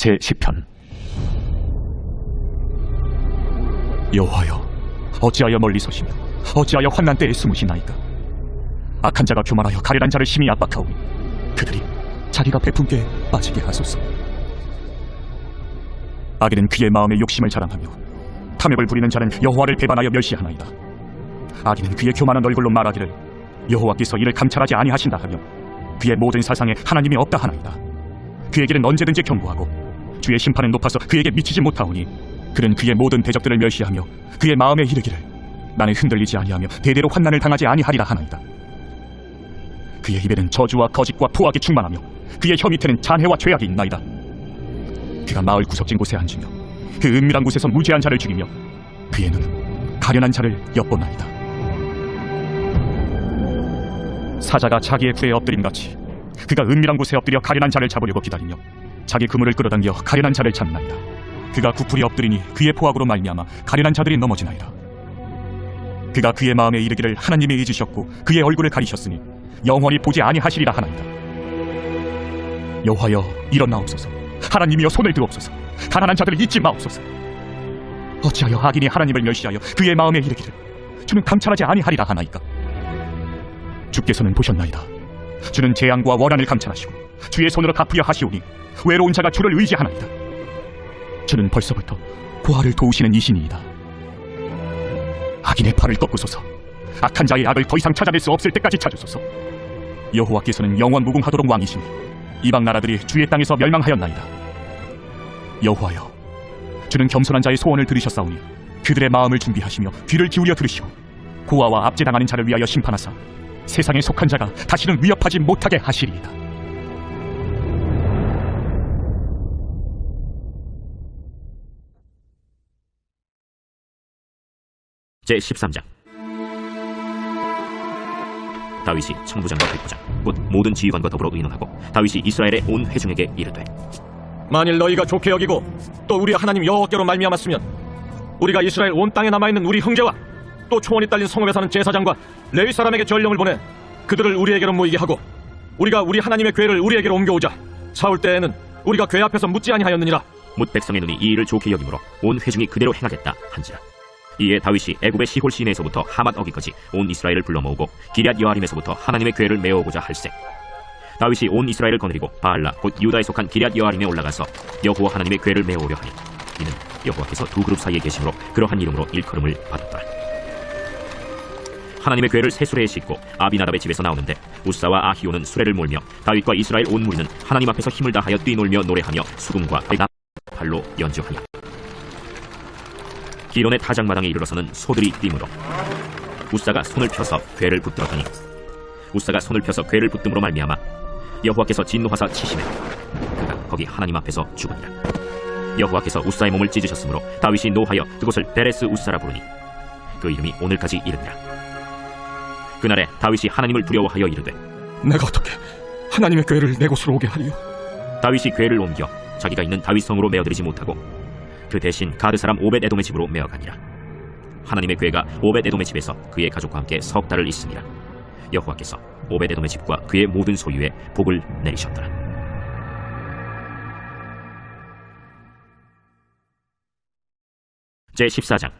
제10편. 여호와여, 어찌하여 멀리 서시며 어찌하여 환난 때에 숨으시나이까. 악한 자가 교만하여 가련한 자를 심히 압박하오니 그들이 자기가 베푼 게 빠지게 하소서. 악인은 그의 마음에 욕심을 자랑하며 탐욕을 부리는 자는 여호와를 배반하여 멸시하나이다. 악인은 그의 교만한 얼굴로 말하기를 여호와께서 이를 감찰하지 아니하신다 하며 그의 모든 사상에 하나님이 없다 하나이다. 그에게는 언제든지 경고하고 주의 심판은 높아서 그에게 미치지 못하오니 그는 그의 모든 대적들을 멸시하며 그의 마음에 이르기를 나는 흔들리지 아니하며 대대로 환난을 당하지 아니하리라 하나이다. 그의 입에는 저주와 거짓과 포악이 충만하며 그의 혀 밑에는 잔해와 죄악이 있나이다. 그가 마을 구석진 곳에 앉으며 그 은밀한 곳에서 무죄한 자를 죽이며 그의 눈은 가련한 자를 엿보나이다. 사자가 자기의 굴에 엎드림같이 그가 은밀한 곳에 엎드려 가련한 자를 잡으려고 기다리며 자기 그물을 끌어당겨 가련한 자를 잡나이다. 그가 구풀이 엎드리니 그의 포악으로 말미암아 가련한 자들이 넘어지나이다. 그가 그의 마음에 이르기를 하나님이 잊으셨고 그의 얼굴을 가리셨으니 영원히 보지 아니하시리라 하나이다. 여호와여, 일어나옵소서. 하나님이여, 손을 드옵소서. 가난한 자들을 잊지 마옵소서. 어찌하여 악인이 하나님을 멸시하여 그의 마음에 이르기를 주는 감찰하지 아니하리라 하나이까. 주께서는 보셨나이다. 주는 재앙과 원한을 감찰하시고 주의 손으로 갚으려 하시오니 외로운 자가 주를 의지하나이다. 주는 벌써부터 고아를 도우시는 이신이이다. 악인의 팔을 꺾으소서. 악한 자의 악을 더 이상 찾아낼 수 없을 때까지 찾으소서. 여호와께서는 영원 무궁하도록 왕이시니 이방 나라들이 주의 땅에서 멸망하였나이다. 여호와여, 주는 겸손한 자의 소원을 들으셨사오니 그들의 마음을 준비하시며 귀를 기울여 들으시고 고아와 압제당하는 자를 위하여 심판하사 세상에 속한 자가 다시는 위협하지 못하게 하시리이다. 제13장. 다윗이 청부장과 백부장 곧 모든 지휘관과 더불어 의논하고 다윗이 이스라엘의 온 회중에게 이르되, 만일 너희가 좋게 여기고 또 우리 하나님 여호와께로 말미암았으면 우리가 이스라엘 온 땅에 남아있는 우리 형제와 또 초원이 딸린 성읍에 사는 제사장과 레위 사람에게 전령을 보내 그들을 우리에게로 모이게 하고 우리가 우리 하나님의 궤를 우리에게로 옮겨오자. 사울 때에는 우리가 궤 앞에서 묻지 아니하였느니라. 뭇 백성의 눈이 이 일을 좋게 여김으로 온 회중이 그대로 행하겠다 한지라. 이에 다윗이 애굽의 시홀 시내에서부터 하맛 어기까지 온 이스라엘을 불러 모으고 기럇 여아림에서부터 하나님의 궤를 메어오고자 할세. 다윗이 온 이스라엘을 거느리고 바알라 곧 유다에 속한 기럇 여아림에 올라가서 여호와 하나님의 궤를 메어오려 하니 이는 여호와께서 두 그룹 사이에 계심으로 그러한 이름으로 일컬음을 받았더라. 하나님의 궤를 새 수레에 싣고 아비나답의 집에서 나오는데 우사와 아히오는 수레를 몰며 다윗과 이스라엘 온 무리는 하나님 앞에서 힘을 다하여 뛰놀며 노래하며 수금과 나팔로 연주하니 기론의 타작마당에 이르러서는 소들이 뛰므로 우사가 손을 펴서 궤를 붙들었더니 우사가 손을 펴서 궤를 붙듦으로 말미암아 여호와께서 진노하사 치시매 그가 거기 하나님 앞에서 죽으니라. 여호와께서 우사의 몸을 찢으셨으므로 다윗이 노하여 그곳을 베레스 우사라 부르니 그 이름이 오늘까지 이르니라. 그날에 다윗이 하나님을 두려워하여 이르되, 내가 어떻게 하나님의 궤를 내 곳으로 오게 하리요? 다윗이 궤를 옮겨 자기가 있는 다윗 성으로 메어들이지 못하고 그 대신 가드 사람 오벳 에돔의 집으로 메어가니라. 하나님의 궤가 오벳 에돔의 집에서 그의 가족과 함께 석 달을 있으니라. 여호와께서 오벳 에돔의 집과 그의 모든 소유에 복을 내리셨더라. 제14장.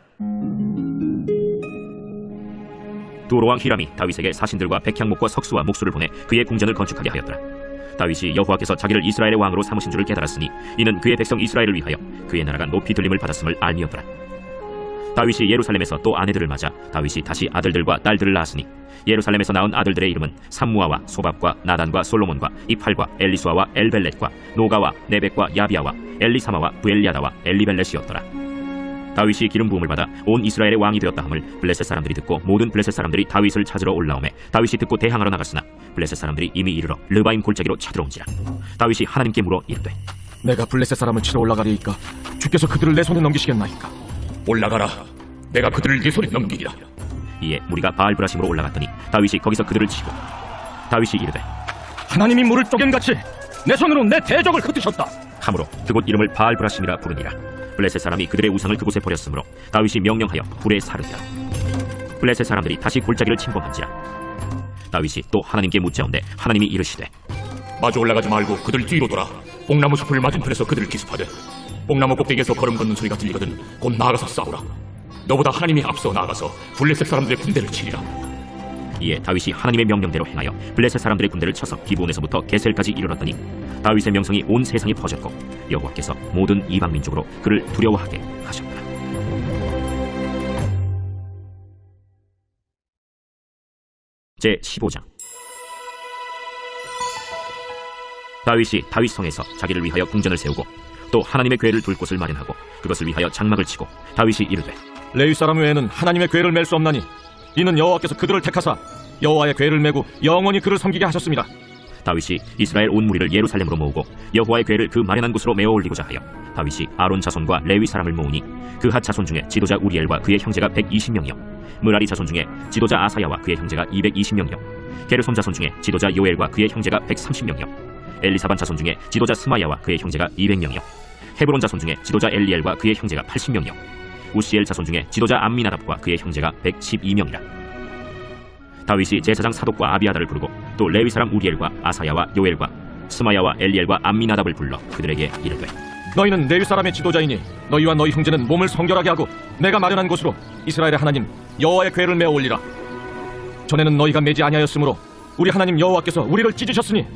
두로왕 히람이 다윗에게 사신들과 백향목과 석수와 목수를 보내 그의 궁전을 건축하게 하였더라. 다윗이 여호와께서 자기를 이스라엘의 왕으로 삼으신 줄을 깨달았으니 이는 그의 백성 이스라엘을 위하여 그의 나라가 높이 들림을 받았음을 알미었더라. 다윗이 예루살렘에서 또 아내들을 맞아 다윗이 다시 아들들과 딸들을 낳았으니 예루살렘에서 낳은 아들들의 이름은 삼무아와 소밥과 나단과 솔로몬과 이팔과 엘리수아와 엘벨렛과 노가와 네벡과 야비아와 엘리사마와 부엘야다와 엘리벨렛이었더라. 다윗이 기름 부음을 받아 온 이스라엘의 왕이 되었다 함을 블레셋 사람들이 듣고 모든 블레셋 사람들이 다윗을 찾으러 올라오매 다윗이 듣고 대항하러 나갔으나 블레셋 사람들이 이미 이르러 르바임 골짜기로 쳐들어온지라. 다윗이 하나님께 물어 이르되, 내가 블레셋 사람을 치러 올라가리이까 주께서 그들을 내 손에 넘기시겠나이까? 올라가라. 내가 그들을 네 손에 넘기리라. 이에 무리가 바알브라심으로 올라갔더니 다윗이 거기서 그들을 치고 다윗이 이르되, 하나님이 물을 쪼갠같이 내 손으로 내 대적을 흩으셨다 함으로 그곳 이름을 바알브라심이라 부르니라. 블레셋 사람이 그들의 우상을 그곳에 버렸으므로 다윗이 명령하여 불에 사르니라. 블레셋 사람들이 다시 골짜기를 침범한지라. 다윗이 또 하나님께 묻자온데 하나님이 이르시되, 마주 올라가지 말고 그들 뒤로 돌아 뽕나무 숲을 맞은편에서 그들을 기습하되 뽕나무 꼭대기에서 걸음 걷는 소리가 들리거든 곧 나아가서 싸우라. 너보다 하나님이 앞서 나아가서 블레셋 사람들의 군대를 치리라. 이에 다윗이 하나님의 명령대로 행하여 블레셋 사람들의 군대를 쳐서 기브온에서부터 게셀까지 이르렀더니 다윗의 명성이 온 세상에 퍼졌고 여호와께서 모든 이방 민족으로 그를 두려워하게 하셨더라. 제 15장. 다윗이 다윗성에서 자기를 위하여 궁전을 세우고 또 하나님의 궤를 둘 곳을 마련하고 그것을 위하여 장막을 치고 다윗이 이르되 레위 사람 외에는 하나님의 궤를 맬 수 없나니 이는 여호와께서 그들을 택하사 여호와의 궤를 메고 영원히 그를 섬기게 하셨습니다. 다윗이 이스라엘 온 무리를 예루살렘으로 모으고 여호와의 궤를 그 마련한 곳으로 메어 올리고자 하여 다윗이 아론 자손과 레위 사람을 모으니 그핫 자손 중에 지도자 우리엘과 그의 형제가 120명이요 므라리 자손 중에 지도자 아사야와 그의 형제가 220명이요 게르솜 자손 중에 지도자 요엘과 그의 형제가 130명이요 엘리사반 자손 중에 지도자 스마야와 그의 형제가 200명이요 헤브론 자손 중에 지도자 엘리엘과 그의 형제가 80명이요 우시엘 자손 중에 지도자 암미나답과 그의 형제가 112명이라. 다윗이 제사장 사독과 아비아다를 부르고 또 레위 사람 우리엘과 아사야와 요엘과 스마야와 엘리엘과 암미나답을 불러 그들에게 이르되 너희는 레위 사람의 지도자이니 너희와 너희 형제는 몸을 성결하게 하고 내가 마련한 곳으로 이스라엘의 하나님 여호와의 궤를 메어 올리라. 전에는 너희가 매지 아니하였으므로 우리 하나님 여호와께서 우리를 찢으셨으니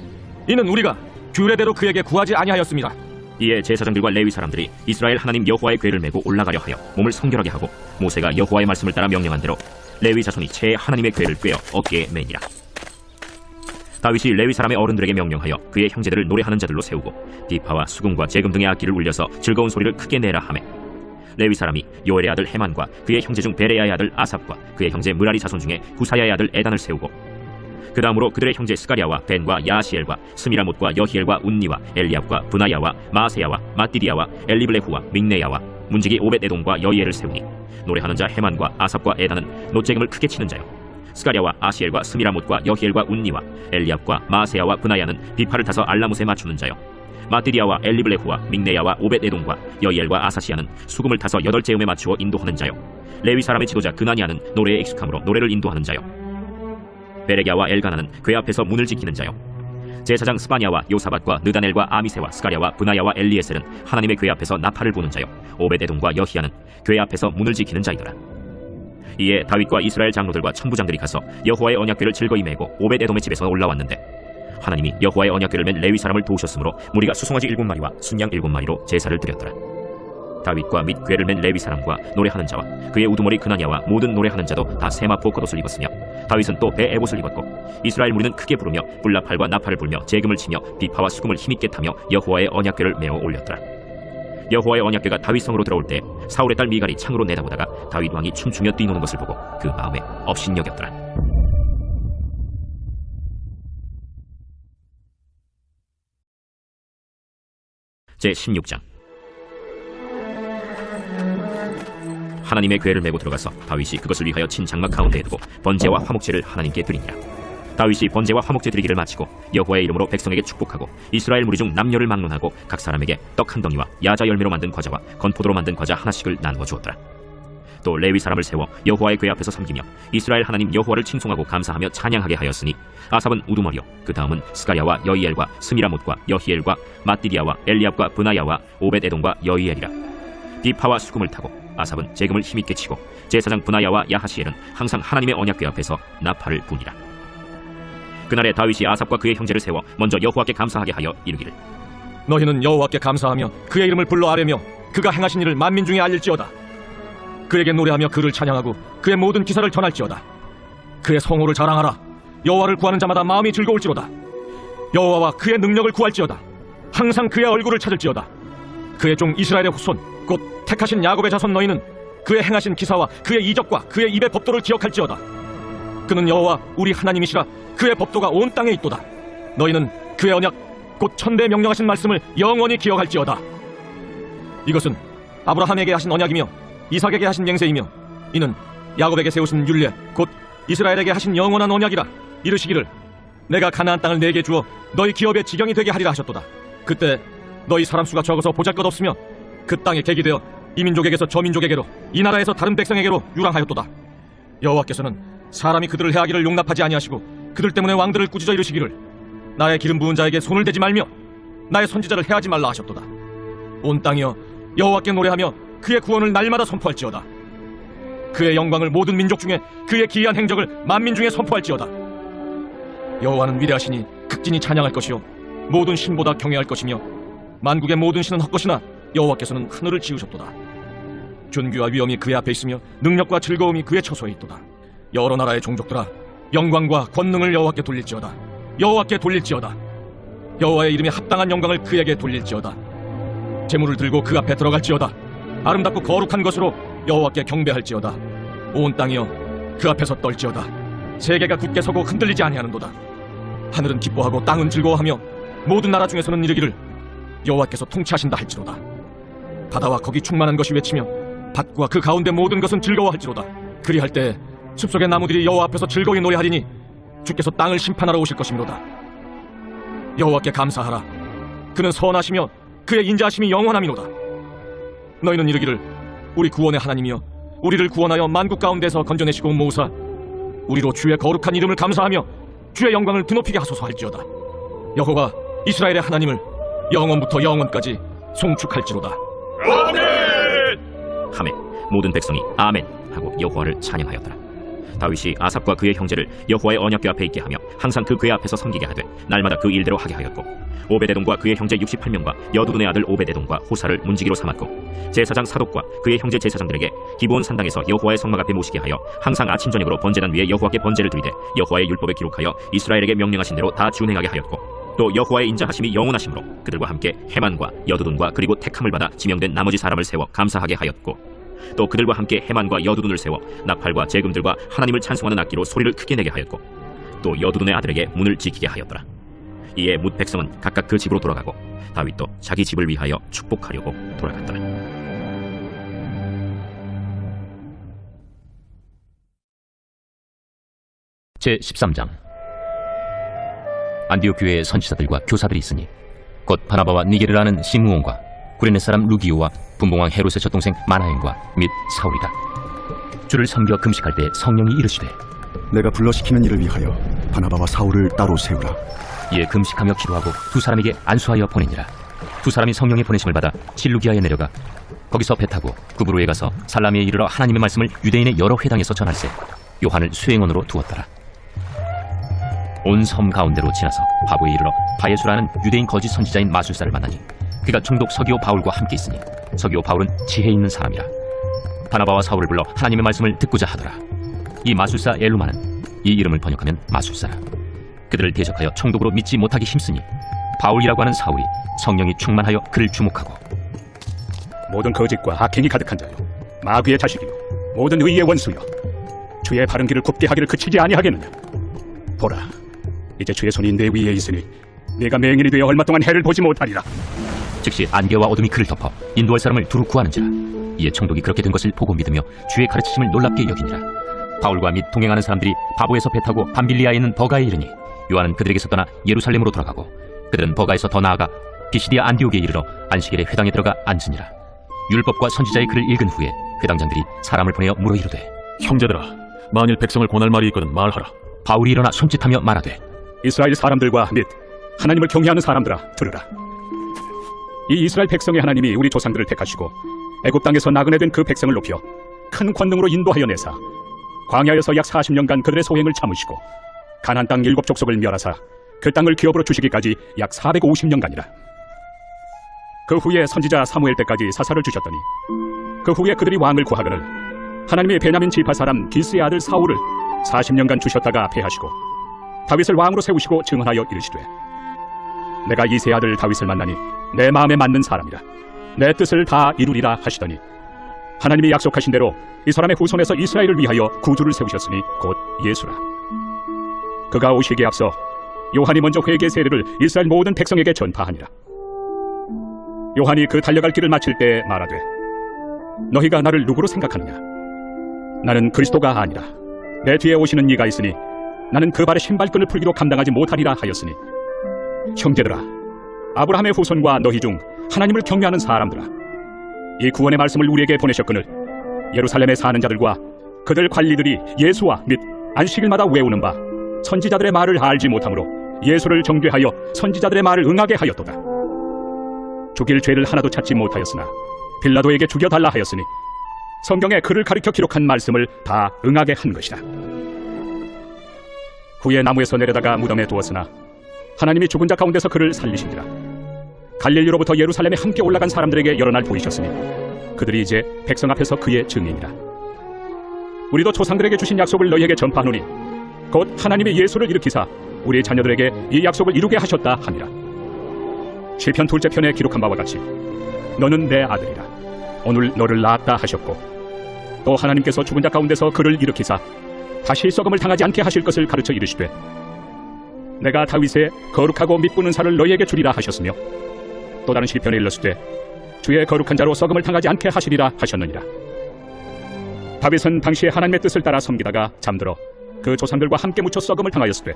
이는 우리가 규례대로 그에게 구하지 아니하였습니다. 이에 제사장들과 레위 사람들이 이스라엘 하나님 여호와의 궤를 메고 올라가려 하여 몸을 성결하게 하고 모세가 여호와의 말씀을 따라 명령한 대로 레위 자손이 채 하나님의 궤를 꿰어 어깨에 매니라. 다윗이 레위 사람의 어른들에게 명령하여 그의 형제들을 노래하는 자들로 세우고 비파와 수금과 재금 등의 악기를 울려서 즐거운 소리를 크게 내라 하매 레위 사람이 요엘의 아들 헤만과 그의 형제 중 베레야의 아들 아삽과 그의 형제 므라리 자손 중에 구사야의 아들 에단을 세우고 그 다음으로 그들의 형제 스가랴와 벤과 야시엘과 스미라못과 여히엘과 운니와 엘리압과 브나야와 마세야와 마띠디야와 엘리블레후와 믹네야와 문지기 오벳에돔과 여이엘을 세우니 노래하는 자 헤만과 아삽과 에단은 노재금을 크게 치는 자요 스가랴와 아시엘과 스미라못과 여히엘과 운니와 엘리압과 마세야와 브나야는 비파를 타서 알라못에 맞추는 자요 마띠디야와 엘리블레후와 믹네야와 오벳에돔과 여이엘과 아사시아는 수금을 타서 8제음에 맞추어 인도하는 자요 레위 사람의 지도자 그나니아는 노래에 익숙함으로 노래를 인도하는 자요 베레갸와 엘가나는 궤 앞에서 문을 지키는 자요 제사장 스바냐와 요사밧과 느다넬과 아미세와 스가랴와 브나야와 엘리에셀은 하나님의 궤 앞에서 나팔을 부는 자요 오벳에돔과 여히야는 궤 앞에서 문을 지키는 자이더라. 이에 다윗과 이스라엘 장로들과 천부장들이 가서 여호와의 언약궤를 즐거이 메고 오벳에돔의 집에서 올라왔는데 하나님이 여호와의 언약궤를 맨 레위 사람을 도우셨으므로 무리가 수송아지 7마리와 순양 7마리로 제사를 드렸더라. 다윗과 및 궤를 맨 레위 사람과 노래하는 자와 그의 우두머리 그나냐와 모든 노래하는 자도 다 세마포 겉옷을 입었으며 다윗은 또 배 에봇을 입었고 이스라엘 무리는 크게 부르며 불나팔과 나팔을 불며 재금을 치며 비파와 수금을 힘있게 타며 여호와의 언약궤를 메어 올렸더라. 여호와의 언약궤가 다윗성으로 들어올 때 사울의 딸 미갈이 창으로 내다보다가 다윗 왕이 춤추며 뛰노는 것을 보고 그 마음에 업신여겼더라. 제 16장. 하나님의 궤를 메고 들어가서 다윗이 그것을 위하여 친 장막 가운데에 두고 번제와 화목제를 하나님께 드리니라. 다윗이 번제와 화목제 드리기를 마치고 여호와의 이름으로 백성에게 축복하고 이스라엘 무리 중 남녀를 막론하고 각 사람에게 떡 한 덩이와 야자 열매로 만든 과자와 건포도로 만든 과자 하나씩을 나누어 주었더라. 또 레위 사람을 세워 여호와의 궤 앞에서 섬기며 이스라엘 하나님 여호와를 칭송하고 감사하며 찬양하게 하였으니 아삽은 우두머리요 그 다음은 스가랴와 여이엘과 스미라못과 여히엘과 마띠디야와 엘리압과 브나야와 오벳에돔과 여이엘이라. 비파와 수금을 타고 아삽은 재금을 힘있게 치고 제사장 브나야와 야하시엘은 항상 하나님의 언약궤 앞에서 나팔을 부니라. 그날에 다윗이 아삽과 그의 형제를 세워 먼저 여호와께 감사하게 하여 이르기를 너희는 여호와께 감사하며 그의 이름을 불러 아뢰며 그가 행하신 일을 만민 중에 알릴지어다. 그에게 노래하며 그를 찬양하고 그의 모든 기사를 전할지어다. 그의 성호를 자랑하라. 여호와를 구하는 자마다 마음이 즐거울지로다. 여호와와 그의 능력을 구할지어다. 항상 그의 얼굴을 찾을지어다. 그의 종 이스라엘의 후손 곧 택하신 야곱의 자손 너희는 그의 행하신 기사와 그의 이적과 그의 입의 법도를 기억할지어다. 그는 여호와 우리 하나님이시라. 그의 법도가 온 땅에 있도다. 너희는 그의 언약 곧 천대 명령하신 말씀을 영원히 기억할지어다. 이것은 아브라함에게 하신 언약이며 이삭에게 하신 맹세이며 이는 야곱에게 세우신 율례 곧 이스라엘에게 하신 영원한 언약이라. 이르시기를 내가 가나안 땅을 네게 주어 너희 기업의 지경이 되게 하리라 하셨도다. 그때 너희 사람 수가 적어서 보잘것없으며 그 땅에 객이 되어 이 민족에게서 저 민족에게로 이 나라에서 다른 백성에게로 유랑하였도다. 여호와께서는 사람이 그들을 해하기를 용납하지 아니하시고 그들 때문에 왕들을 꾸짖어 이르시기를 나의 기름 부은 자에게 손을 대지 말며 나의 선지자를 해하지 말라 하셨도다. 온 땅이여 여호와께 노래하며 그의 구원을 날마다 선포할지어다. 그의 영광을 모든 민족 중에 그의 기이한 행적을 만민 중에 선포할지어다. 여호와는 위대하시니 극진히 찬양할 것이요 모든 신보다 경외할 것이며 만국의 모든 신은 헛것이나 여호와께서는 하늘을 지으셨도다. 존귀와 위엄이 그의 앞에 있으며 능력과 즐거움이 그의 처소에 있도다. 여러 나라의 종족들아 영광과 권능을 여호와께 돌릴지어다. 여호와께 돌릴지어다. 여호와의 이름에 합당한 영광을 그에게 돌릴지어다. 제물을 들고 그 앞에 들어갈지어다. 아름답고 거룩한 것으로 여호와께 경배할지어다. 온 땅이여 그 앞에서 떨지어다. 세계가 굳게 서고 흔들리지 아니하는도다. 하늘은 기뻐하고 땅은 즐거워하며 모든 나라 중에서는 이르기를 여호와께서 통치하신다 할지로다. 바다와 거기 충만한 것이 외치며 밭과 그 가운데 모든 것은 즐거워할지로다. 그리할 때 숲속의 나무들이 여호와 앞에서 즐거이 노래하리니 주께서 땅을 심판하러 오실 것이미로다. 여호와께 감사하라. 그는 선하시며 그의 인자하심이 영원함이로다. 너희는 이르기를 우리 구원의 하나님이여 우리를 구원하여 만국 가운데서 건져내시고 모으사 우리로 주의 거룩한 이름을 감사하며 주의 영광을 드높이게 하소서 할지어다. 여호와 이스라엘의 하나님을 영원부터 영원까지 송축할지로다. 하매 모든 백성이 아멘 하고 여호와를 찬양하였더라. 다윗이 아삽과 그의 형제를 여호와의 언약궤 앞에 있게 하며 항상 그 궤 앞에서 섬기게 하되 날마다 그 일대로 하게 하였고 오베데돔과 그의 형제 68명과 여두둔의 아들 오베데돔과 호사를 문지기로 삼았고 제사장 사독과 그의 형제 제사장들에게 기브온 산당에서 여호와의 성막 앞에 모시게 하여 항상 아침 저녁으로 번제단 위에 여호와께 번제를 드리되 여호와의 율법에 기록하여 이스라엘에게 명령하신 대로 다 준행하게 하였고 또 여호와의 인자하심이 영원하심으로 그들과 함께 헤만과 여두둔과 그리고 택함을 받아 지명된 나머지 사람을 세워 감사하게 하였고 또 그들과 함께 헤만과 여두둔을 세워 나팔과 제금들과 하나님을 찬송하는 악기로 소리를 크게 내게 하였고 또 여두둔의 아들에게 문을 지키게 하였더라. 이에 뭇 백성은 각각 그 집으로 돌아가고 다윗도 자기 집을 위하여 축복하려고 돌아갔더라. 제13장. 안디옥 교회에 선지자들과 교사들이 있으니 곧 바나바와 니게르라는 시므온과 구레네 사람 루기오와 분봉왕 헤롯의 젖동생 마나엔과 및 사울이다. 주를 섬겨 금식할 때 성령이 이르시되 내가 불러시키는 이를 위하여 바나바와 사울을 따로 세우라. 이에 금식하며 기도하고 두 사람에게 안수하여 보내니라. 두 사람이 성령의 보내심을 받아 실루기아에 내려가 거기서 배 타고 구브로에 가서 살라미에 이르러 하나님의 말씀을 유대인의 여러 회당에서 전할세 요한을 수행원으로 두었더라. 온 섬 가운데로 지나서 바보에 이르러 바예수라는 유대인 거짓 선지자인 마술사를 만나니 그가 총독 서기오 바울과 함께 있으니 서기오 바울은 지혜 있는 사람이라. 바나바와 사울을 불러 하나님의 말씀을 듣고자 하더라. 이 마술사 엘루마는 이 이름을 번역하면 마술사라. 그들을 대적하여 총독으로 믿지 못하기 힘쓰니 바울이라고 하는 사울이 성령이 충만하여 그를 주목하고 모든 거짓과 악행이 가득한 자요 마귀의 자식이요 모든 의의 원수요 주의 바른 길을 굽게 하기를 그치지 아니하겠느냐. 보라 이제 주의 손이 내 위에 있으니 네가 맹인이 되어 얼마 동안 해를 보지 못하리라. 즉시 안개와 어둠이 그를 덮어 인도할 사람을 두루 구하는지라. 이에 총독이 그렇게 된 것을 보고 믿으며 주의 가르치심을 놀랍게 여기니라. 바울과 및 동행하는 사람들이 바보에서 배 타고 밤빌리아에 있는 버가에 이르니 요한은 그들에게서 떠나 예루살렘으로 돌아가고 그들은 버가에서 더 나아가 비시디아 안디옥에 이르러 안식일에 회당에 들어가 앉으니라. 율법과 선지자의 글을 읽은 후에 회당장들이 사람을 보내어 물어 이르되 형제들아 만일 백성을 권할 말이 있거든 말하라. 바울이 일어나 손짓하며 말하되 이스라엘 사람들과 및 하나님을 경외하는 사람들아 들으라. 이 이스라엘 백성의 하나님이 우리 조상들을 택하시고 애굽 땅에서 나그네 된 그 백성을 높여 큰 권능으로 인도하여 내사 광야에서 약 40년간 그들의 소행을 참으시고 가나안 땅 7 족속을 멸하사 그 땅을 기업으로 주시기까지 약 450년간이라. 그 후에 선지자 사무엘 때까지 사사를 주셨더니 그 후에 그들이 왕을 구하거늘 하나님의 베냐민 지파 사람 기스의 아들 사울을 40년간 주셨다가 패하시고 다윗을 왕으로 세우시고 증언하여 이르시되 내가 이세 아들 다윗을 만나니 내 마음에 맞는 사람이라 내 뜻을 다 이루리라 하시더니 하나님이 약속하신 대로 이 사람의 후손에서 이스라엘을 위하여 구주를 세우셨으니 곧 예수라. 그가 오시기에 앞서 요한이 먼저 회개 세례를 이스라엘 모든 백성에게 전파하니라. 요한이 그 달려갈 길을 마칠 때 말하되 너희가 나를 누구로 생각하느냐. 나는 그리스도가 아니라 내 뒤에 오시는 이가 있으니 나는 그 발의 신발끈을 풀기로 감당하지 못하리라 하였으니 형제들아 아브라함의 후손과 너희 중 하나님을 경외하는 사람들아 이 구원의 말씀을 우리에게 보내셨거늘 예루살렘에 사는 자들과 그들 관리들이 예수와 및 안식일마다 외우는 바 선지자들의 말을 알지 못하므로 예수를 정죄하여 선지자들의 말을 응하게 하였도다. 죽일 죄를 하나도 찾지 못하였으나 빌라도에게 죽여달라 하였으니 성경에 그를 가리켜 기록한 말씀을 다 응하게 한 것이다. 후에 나무에서 내려다가 무덤에 두었으나 하나님이 죽은 자 가운데서 그를 살리신지라. 갈릴리로부터 예루살렘에 함께 올라간 사람들에게 여러 날 보이셨으니 그들이 이제 백성 앞에서 그의 증인이라. 우리도 조상들에게 주신 약속을 너희에게 전파하노니 곧 하나님이 예수를 일으키사 우리 자녀들에게 이 약속을 이루게 하셨다 함이라. 시편 2째 편에 기록한 바와 같이 너는 내 아들이라 오늘 너를 낳았다 하셨고, 또 하나님께서 죽은 자 가운데서 그를 일으키사 다시 썩음을 당하지 않게 하실 것을 가르쳐 이르시되 내가 다윗의 거룩하고 mit부는 살을 너희에게 주리라 하셨으며, 또 다른 시편에 일렀으되 주의 거룩한 자로 썩음을 당하지 않게 하시리라 하셨느니라. 다윗은 당시에 하나님의 뜻을 따라 섬기다가 잠들어 그 조상들과 함께 묻혀 썩음을 당하였으되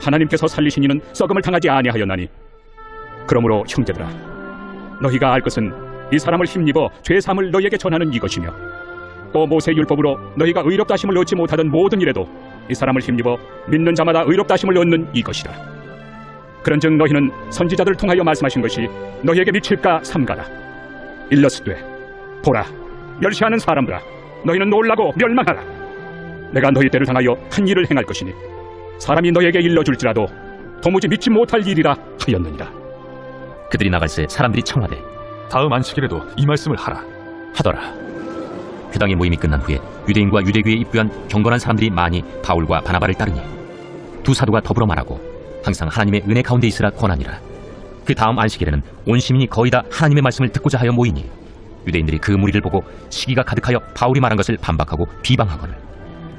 하나님께서 살리신 이는 썩음을 당하지 아니하였나니, 그러므로 형제들아 너희가 알 것은 이 사람을 힘입어 죄사함을 너희에게 전하는 이것이며, 또 모세 율법으로 너희가 의롭다 하심을 얻지 못하던 모든 일에도 이 사람을 힘입어 믿는 자마다 의롭다 하심을 얻는 이것이라. 그런즉 너희는 선지자들을 통하여 말씀하신 것이 너희에게 미칠까 삼가라. 일러스되 보라, 멸시하는 사람들아 너희는 놀라고 멸망하라. 내가 너희 때를 당하여 큰 일을 행할 것이니 사람이 너희에게 일러줄지라도 도무지 믿지 못할 일이라 하였느니라. 그들이 나갈새 사람들이 청하되 다음 안식일에도 이 말씀을 하라. 하더라. 회당의 모임이 끝난 후에 유대인과 유대교에 입교한 경건한 사람들이 많이 바울과 바나바를 따르니 두 사도가 더불어 말하고 항상 하나님의 은혜 가운데 있으라 권하니라. 그 다음 안식일에는 온 시민이 거의 다 하나님의 말씀을 듣고자 하여 모이니 유대인들이 그 무리를 보고 시기가 가득하여 바울이 말한 것을 반박하고 비방하거늘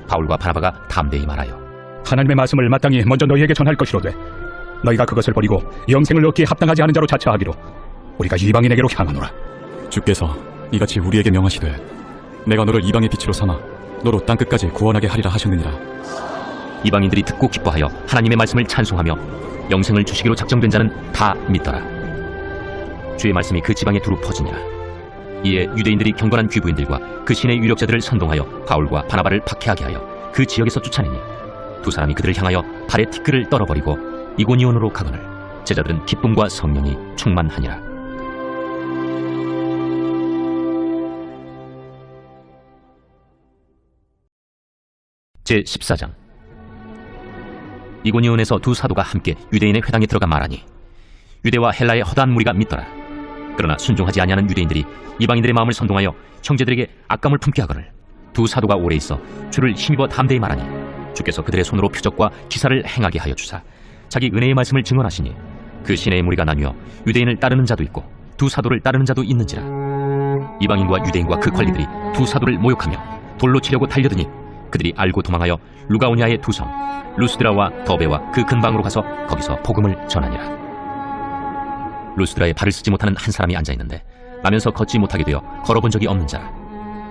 바울과 바나바가 담대히 말하여 하나님의 말씀을 마땅히 먼저 너희에게 전할 것이로되 너희가 그것을 버리고 영생을 얻기에 합당하지 않은 자로 자처하기로 우리가 이방인에게로 향하노라. 주께서 이같이 우리에게 명하시되 내가 너를 이방의 빛으로 삼아 너로 땅끝까지 구원하게 하리라 하셨느니라. 이방인들이 듣고 기뻐하여 하나님의 말씀을 찬송하며 영생을 주시기로 작정된 자는 다 믿더라. 주의 말씀이 그 지방에 두루 퍼지니라. 이에 유대인들이 경건한 귀부인들과 그 신의 유력자들을 선동하여 바울과 바나바를 박해하게 하여 그 지역에서 쫓아내니 두 사람이 그들을 향하여 발에 티끌을 떨어버리고 이고니온으로 가거늘 제자들은 기쁨과 성령이 충만하니라. 제14장. 이고니온에서 두 사도가 함께 유대인의 회당에 들어가 말하니 유대와 헬라의 허다한 무리가 믿더라. 그러나 순종하지 아니하는 유대인들이 이방인들의 마음을 선동하여 형제들에게 악감을 품게 하거늘 두 사도가 오래 있어 주를 힘입어 담대히 말하니 주께서 그들의 손으로 표적과 기사를 행하게 하여 주사 자기 은혜의 말씀을 증언하시니 그 신의 무리가 나뉘어 유대인을 따르는 자도 있고 두 사도를 따르는 자도 있는지라. 이방인과 유대인과 그 관리들이 두 사도를 모욕하며 돌로 치려고 달려드니 그들이 알고 도망하여 루가오냐의 두 성 루스드라와 더베와 그 근방으로 가서 거기서 복음을 전하니라. 루스드라에 발을 쓰지 못하는 한 사람이 앉아있는데 나면서 걷지 못하게 되어 걸어본 적이 없는 자라.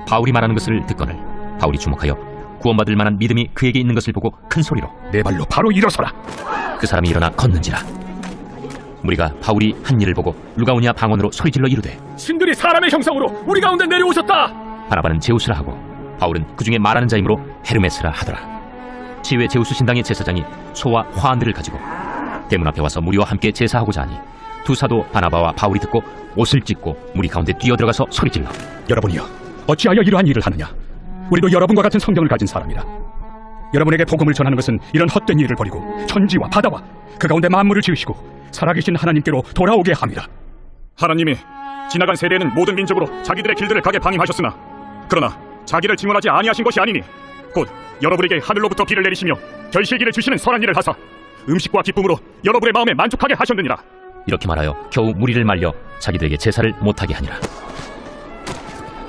바울이 말하는 것을 듣거늘 바울이 주목하여 구원받을 만한 믿음이 그에게 있는 것을 보고 큰 소리로 내 발로 바로 일어서라. 그 사람이 일어나 걷는지라. 무리가 바울이 한 일을 보고 루가오냐 방언으로 소리질러 이르되 신들이 사람의 형상으로 우리 가운데 내려오셨다. 바나바는 제우스라 하고 바울은 그 중에 말하는 자이므로 헤르메스라 하더라. 치외 제우스 신당의 제사장이 소와 화환들을 가지고 대문 앞에 와서 무리와 함께 제사하고자 하니 두 사도 바나바와 바울이 듣고 옷을 찢고 무리 가운데 뛰어들어가서 소리질러 여러분이여 어찌하여 이러한 일을 하느냐. 우리도 여러분과 같은 성경을 가진 사람이라. 여러분에게 복음을 전하는 것은 이런 헛된 일을 버리고 천지와 바다와 그 가운데 만물을 지으시고 살아계신 하나님께로 돌아오게 합니다. 하나님이 지나간 세대에는 모든 민족으로 자기들의 길들을 가게 방임하셨으나 그러나 자기를 증언하지 아니하신 것이 아니니 곧 여러분에게 하늘로부터 비를 내리시며 결실기를 주시는 선한 일을 하사 음식과 기쁨으로 여러분의 마음에 만족하게 하셨느니라. 이렇게 말하여 겨우 무리를 말려 자기들에게 제사를 못하게 하니라.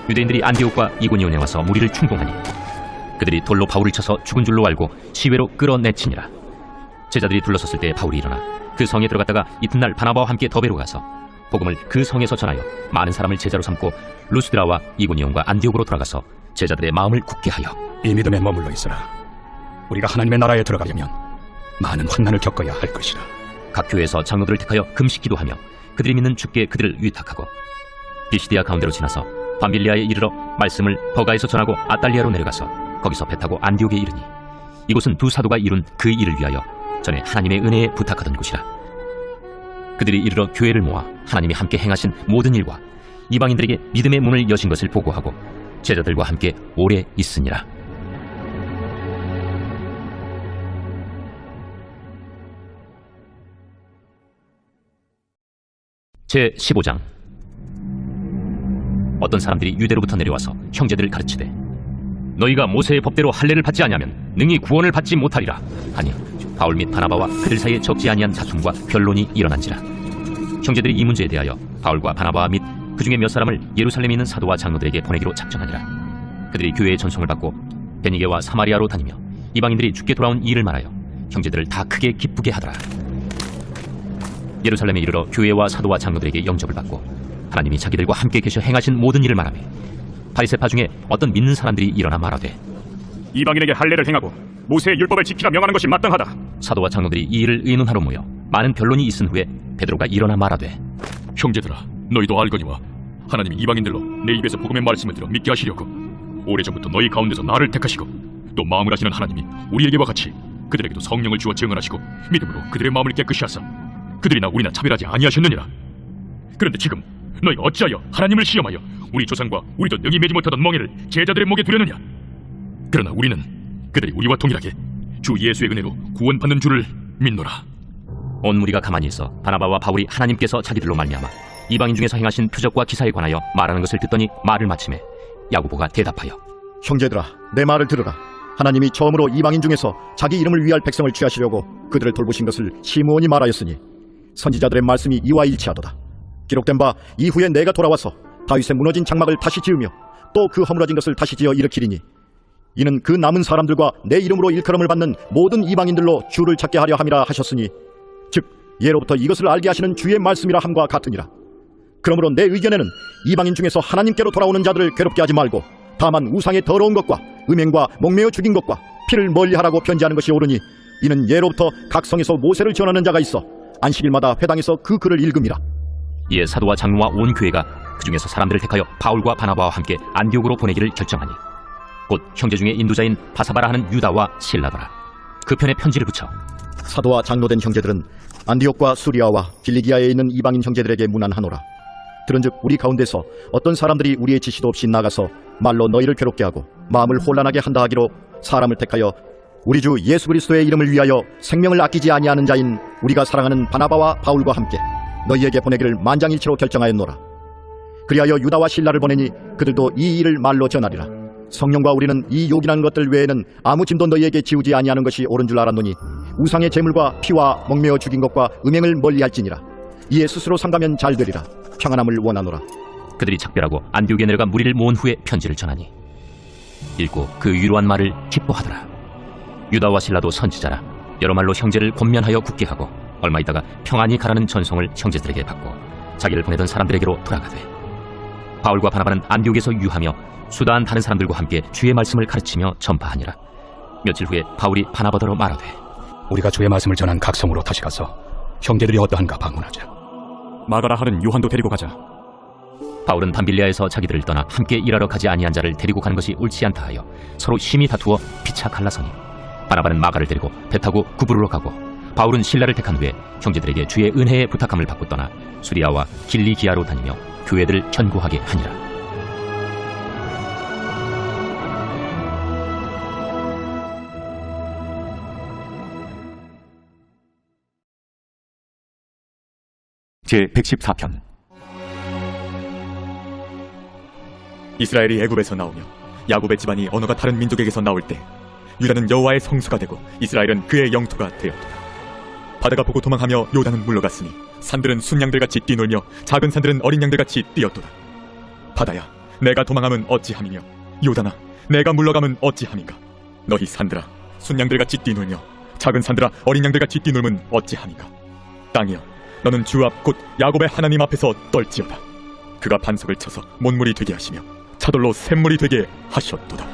유대인들이 안디옥과 이고니온에 와서 무리를 충동하니 그들이 돌로 바울을 쳐서 죽은 줄로 알고 시외로 끌어내치니라. 제자들이 둘러섰을 때 바울이 일어나 그 성에 들어갔다가 이튿날 바나바와 함께 더베로 가서 복음을 그 성에서 전하여 많은 사람을 제자로 삼고 루스드라와 이고니온과 안디옥으로 돌아가서 제자들의 마음을 굳게 하여 이 믿음에 머물러 있으라. 우리가 하나님의 나라에 들어가려면 많은 환난을 겪어야 할 것이라. 각 교회에서 장로들을 택하여 금식 기도하며 그들이 믿는 주께 그들을 위탁하고 비시디아 가운데로 지나서 밤빌리아에 이르러 말씀을 버가에서 전하고 아달리아로 내려가서 거기서 배 타고 안디옥에 이르니 이곳은 두 사도가 이룬 그 일을 위하여 전에 하나님의 은혜에 부탁하던 곳이라. 그들이 이르러 교회를 모아 하나님이 함께 행하신 모든 일과 이방인들에게 믿음의 문을 여신 것을 보고하고 제자들과 함께 오래 있으니라. 제15장. 어떤 사람들이 유대로부터 내려와서 형제들을 가르치되 너희가 모세의 법대로 할례를 받지 아니하면 능히 구원을 받지 못하리라 하니 바울 및 바나바와 그들 사이에 적지 아니한 다툼과 변론이 일어난지라. 형제들이 이 문제에 대하여 바울과 바나바 및 그 중에 몇 사람을 예루살렘에 있는 사도와 장로들에게 보내기로 작정하니라. 그들이 교회의 전송을 받고 베니게와 사마리아로 다니며 이방인들이 죽게 돌아온 이 일을 말하여 형제들을 다 크게 기쁘게 하더라. 예루살렘에 이르러 교회와 사도와 장로들에게 영접을 받고 하나님이 자기들과 함께 계셔 행하신 모든 일을 말하며 바리새파 중에 어떤 믿는 사람들이 일어나 말하되 이방인에게 할례를 행하고 모세의 율법을 지키라 명하는 것이 마땅하다. 사도와 장로들이 이 일을 의논하러 모여 많은 변론이 있은 후에 베드로가 일어나 말하되 형제들아, 너희도 알거니와 하나님이 이방인들로 내 입에서 복음의 말씀을 들어 믿게 하시려고 오래전부터 너희 가운데서 나를 택하시고 또 마음을 하시는 하나님이 우리에게와 같이 그들에게도 성령을 주어 증언하시고 믿음으로 그들의 마음을 깨끗이 하사 그들이나 우리나 차별하지 아니하셨느니라. 그런데 지금 너희가 어찌하여 하나님을 시험하여 우리 조상과 우리도 능히 매지 못하던 멍에를 제자들의 목에 두려느냐. 그러나 우리는 그들이 우리와 동일하게 주 예수의 은혜로 구원받는 줄을 믿노라. 온 무리가 가만히 있어 바나바와 바울이 하나님께서 자기들로 말미암아 이방인 중에서 행하신 표적과 기사에 관하여 말하는 것을 듣더니 말을 마침에 야고보가 대답하여 형제들아, 내 말을 들으라. 하나님이 처음으로 이방인 중에서 자기 이름을 위할 백성을 취하시려고 그들을 돌보신 것을 시므온이 말하였으니 선지자들의 말씀이 이와 일치하도다. 기록된 바 이후에 내가 돌아와서 다윗의 무너진 장막을 다시 지으며 또 그 허물어진 것을 다시 지어 일으키리니 이는 그 남은 사람들과 내 이름으로 일컬음을 받는 모든 이방인들로 주를 찾게 하려 함이라 하셨으니 즉 예로부터 이것을 알게 하시는 주의 말씀이라 함과 같으니라. 그러므로 내 의견에는 이방인 중에서 하나님께로 돌아오는 자들을 괴롭게 하지 말고 다만 우상의 더러운 것과 음행과 목매어 죽인 것과 피를 멀리하라고 편지하는 것이 옳으니 이는 예로부터 각 성에서 모세를 전하는 자가 있어 안식일마다 회당에서 그 글을 읽음이라. 이에 사도와 장로와 온 교회가 그 중에서 사람들을 택하여 바울과 바나바와 함께 안디옥으로 보내기를 결정하니 곧 형제 중에 인도자인 바사바라 하는 유다와 실라더라. 그 편에 편지를 붙여 사도와 장로된 형제들은 안디옥과 수리아와 길리기아에 있는 이방인 형제들에게 문안하노라. 들은즉 우리 가운데서 어떤 사람들이 우리의 지시도 없이 나가서 말로 너희를 괴롭게 하고 마음을 혼란하게 한다 하기로 사람을 택하여 우리 주 예수 그리스도의 이름을 위하여 생명을 아끼지 아니하는 자인 우리가 사랑하는 바나바와 바울과 함께 너희에게 보내기를 만장일치로 결정하였노라. 그리하여 유다와 실라를 보내니 그들도 이 일을 말로 전하리라. 성령과 우리는 이 요긴한 것들 외에는 아무 짐도 너희에게 지우지 아니하는 것이 옳은 줄 알았노니 우상의 제물과 피와 목매어 죽인 것과 음행을 멀리할지니라. 이에 스스로 삼가면 잘 되리라. 평안함을 원하노라. 그들이 작별하고 안디옥에 내려가 무리를 모은 후에 편지를 전하니 읽고 그 위로한 말을 기뻐하더라. 유다와 실라도 선지자라 여러 말로 형제를 권면하여 굳게 하고 얼마 있다가 평안히 가라는 전송을 형제들에게 받고 자기를 보내던 사람들에게로 돌아가되 바울과 바나바는 안디옥에서 유하며 수다한 다른 사람들과 함께 주의 말씀을 가르치며 전파하니라. 며칠 후에 바울이 바나바더러 말하되 우리가 주의 말씀을 전한 각 성으로 다시 가서 형제들이 어떠한가 방문하자. 마가라 하는 요한도 데리고 가자. 바울은 밤빌리아에서 자기들을 떠나 함께 일하러 가지 아니한 자를 데리고 가는 것이 옳지 않다 하여 서로 심히 다투어 피차 갈라서니 바나바는 마가를 데리고 배 타고 구브로로 가고 바울은 신라를 택한 후에 형제들에게 주의 은혜의 부탁함을 받고 떠나 수리아와 길리기아로 다니며 교회들을 견고하게 하니라. 제114편. 이스라엘이 애굽에서 나오며 야곱의 집안이 언어가 다른 민족에게서 나올 때 유다는 여호와의 성수가 되고 이스라엘은 그의 영토가 되었도다. 바다가 보고 도망하며 요단은 물러갔으니 산들은 순양들같이 뛰놀며 작은 산들은 어린 양들같이 뛰었도다. 바다야, 내가 도망하면 어찌함이며 요단아, 내가 물러가면 어찌함인가. 너희 산들아, 순양들같이 뛰놀며 작은 산들아, 어린 양들같이 뛰놀면 어찌함인가. 땅이여, 너는 주 앞 곧 야곱의 하나님 앞에서 떨지어다. 그가 반석을 쳐서 못물이 되게 하시며 차돌로 샘물이 되게 하셨도다.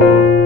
하리라.